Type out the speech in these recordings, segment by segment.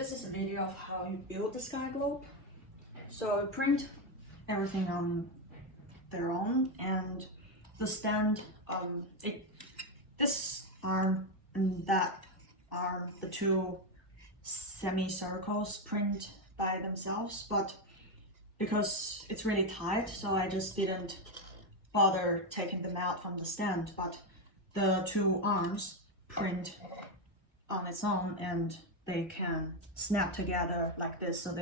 This is a video of how you build the Skyglobe. So print everything on their own, and the stand, this arm and that arm, the two semicircles print by themselves, but because it's really tight, so I just didn't bother taking them out from the stand, but the two arms print on its own and they can snap together like this. So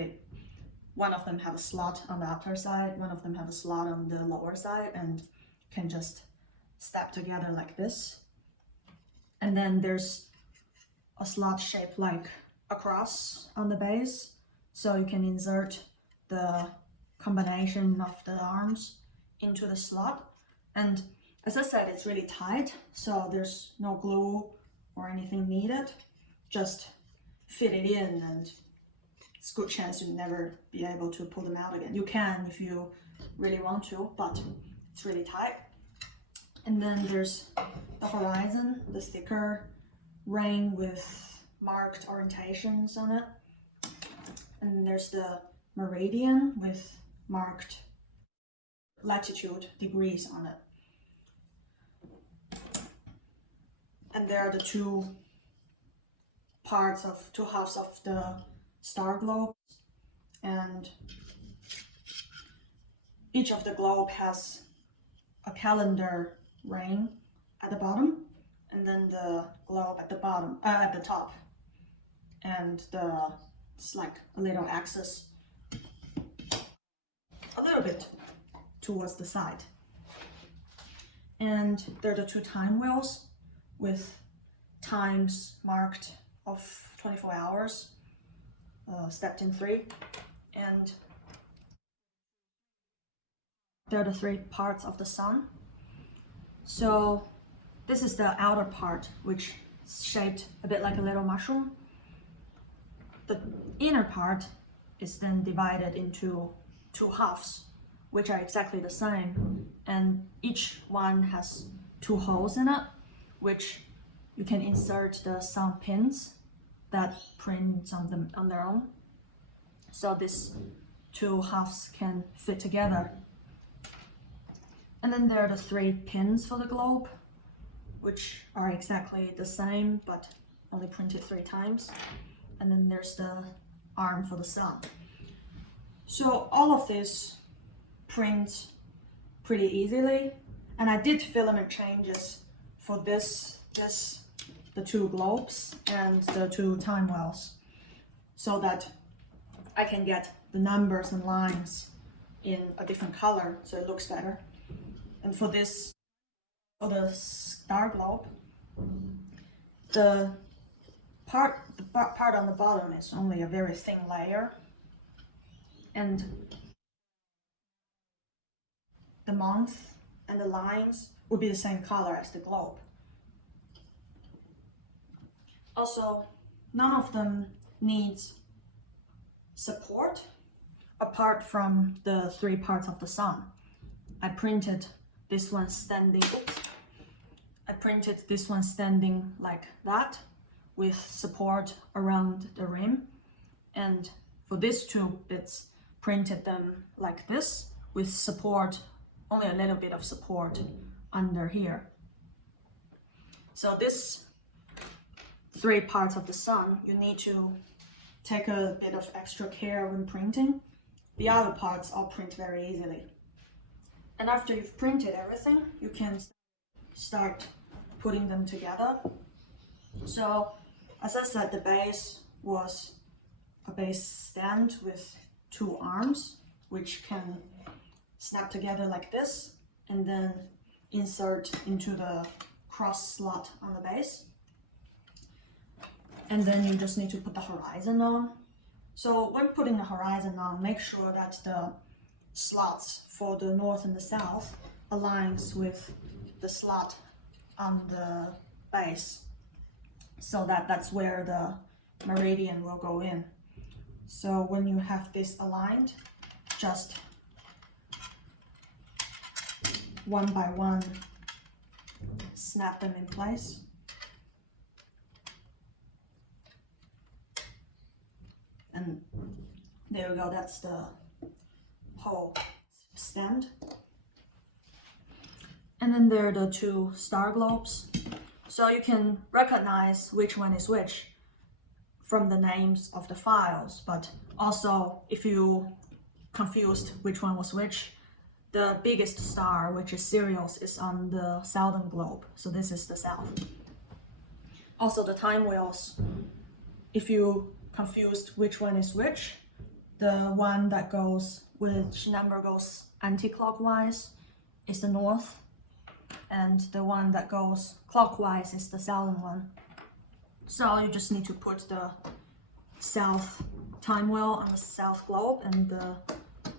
one of them have a slot on the upper side, one of them have a slot on the lower side, and can just snap together like this. And then there's a slot shaped like a cross on the base, so you can insert the combination of the arms into the slot. And as I said, it's really tight, so there's no glue or anything needed. Just fit it in, and it's a good chance you'll never be able to pull them out again. You can if you really want to, but it's really tight. And then there's the horizon, the thicker ring with marked orientations on it. And there's the meridian with marked latitude degrees on it. And there are the two halves of the star globe, and each of the globe has a calendar ring at the bottom, and then the globe at the bottom, at the top, and it's like a little axis a little bit towards the side. And there are the two time wheels with times marked of 24 hours, stepped in 3, and there are the 3 parts of the sun. So this is the outer part, which is shaped a bit like a little mushroom. The inner part is then divided into 2 halves, which are exactly the same, and each one has 2 holes in it, which you can insert the sun pins that print on them on their own. So these 2 halves can fit together. And then there are the 3 pins for the globe, which are exactly the same but only printed 3 times. And then there's the arm for the sun. So all of this prints pretty easily, and I did filament changes for the 2 globes and the 2 time wells, so that I can get the numbers and lines in a different color so it looks better. And for the star globe, the part on the bottom is only a very thin layer, and the month and the lines would be the same color as the globe. Also, none of them needs support apart from the 3 parts of the sun. I printed this one standing like that with support around the rim, and for these 2 bits printed them like this with support, only a little bit of support under here. So this 3 parts of the sun, you need to take a bit of extra care when printing. The other parts all print very easily. And after you've printed everything, you can start putting them together. So as I said, the base was a base stand with 2 arms, which can snap together like this and then insert into the cross slot on the base. And then you just need to put the horizon on. So when putting the horizon on, make sure that the slots for the north and the south aligns with the slot on the base, so that's where the meridian will go in. So when you have this aligned, just one by one snap them in place. There we go, that's the whole stand. And then there are the two star globes. So you can recognize which one is which from the names of the files, but also if you confused which one was which, the biggest star, which is Sirius, is on the southern globe. So this is the south. Also the time wheels, if you confused which one is which, the one that goes, which number goes anti-clockwise is the north, and the one that goes clockwise is the southern one. So you just need to put the south time wheel on the south globe and the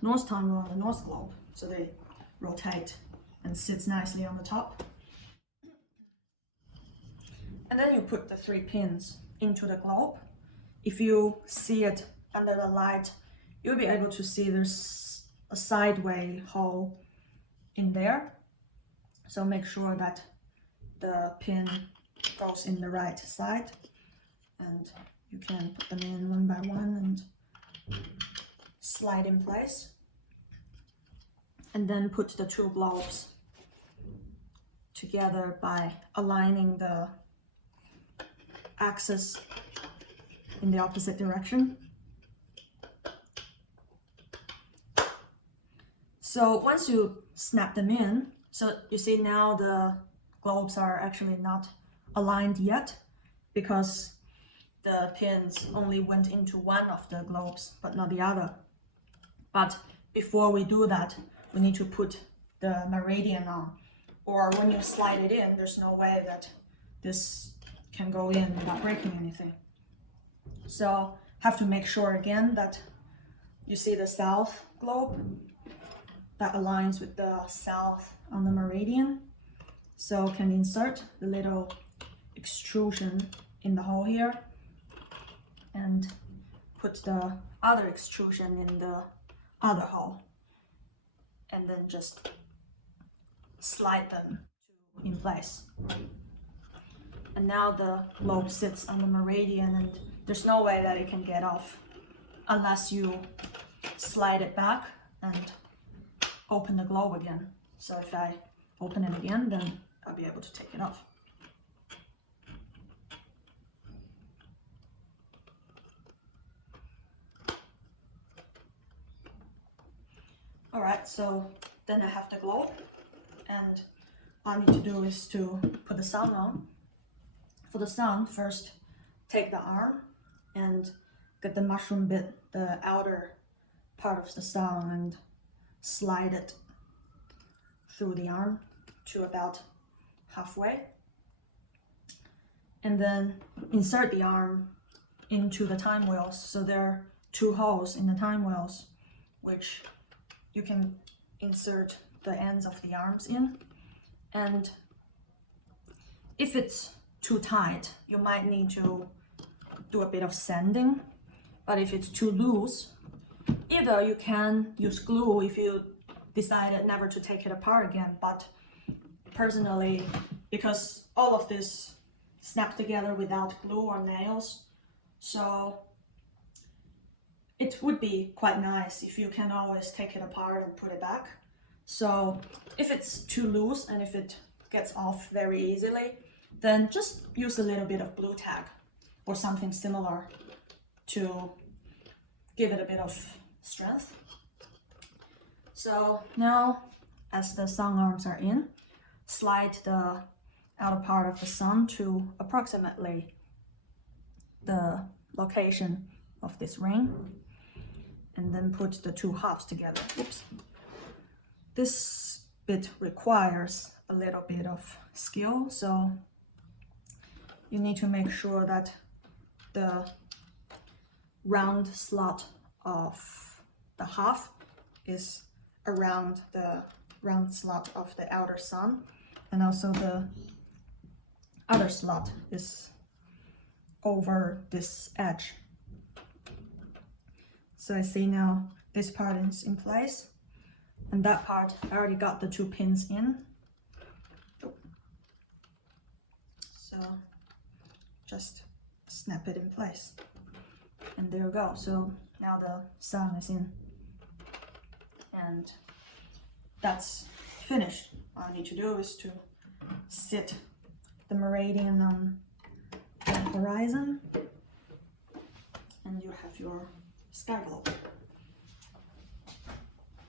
north time wheel on the north globe, so they rotate and sits nicely on the top. And then you put the 3 pins into the globe. If you see it under the light, you'll be able to see there's a sideway hole in there. So make sure that the pin goes in the right side, and you can put them in one by one and slide in place. And then put the 2 globes together by aligning the axis in the opposite direction. So once you snap them in, so you see now the globes are actually not aligned yet because the pins only went into one of the globes but not the other. But before we do that, we need to put the meridian on, or when you slide it in, there's no way that this can go in without breaking anything. So have to make sure again that you see the south globe that aligns with the south on the meridian. So can insert the little extrusion in the hole here and put the other extrusion in the other hole, and then just slide them in place. And now the globe sits on the meridian, and there's no way that it can get off unless you slide it back and open the globe again. So if I open it again, then I'll be able to take it off. Alright, so then I have the globe, and all I need to do is to put the sun on. For the sun, first take the arm and get the mushroom bit, the outer part of the sun, and slide it through the arm to about halfway. And then insert the arm into the time wheels. So there are 2 holes in the time wheels, which you can insert the ends of the arms in. And if it's too tight, you might need to do a bit of sanding. But if it's too loose, either you can use glue if you decided never to take it apart again. But personally, because all of this snapped together without glue or nails, so it would be quite nice if you can always take it apart and put it back. So if it's too loose and if it gets off very easily, then just use a little bit of glue tag or something similar to give it a bit of strength. So now, as the sun arms are in, slide the outer part of the sun to approximately the location of this ring, and then put the 2 halves together. Oops. This bit requires a little bit of skill, so you need to make sure that the round slot of the half is around the round slot of the outer sun, and also the other slot is over this edge. So I see now this part is in place, and that part I already got the 2 pins in. So just snap it in place. And there you go. So now the sun is in, and that's finished. All I need to do is to sit the meridian on the horizon, and you have your sky globe.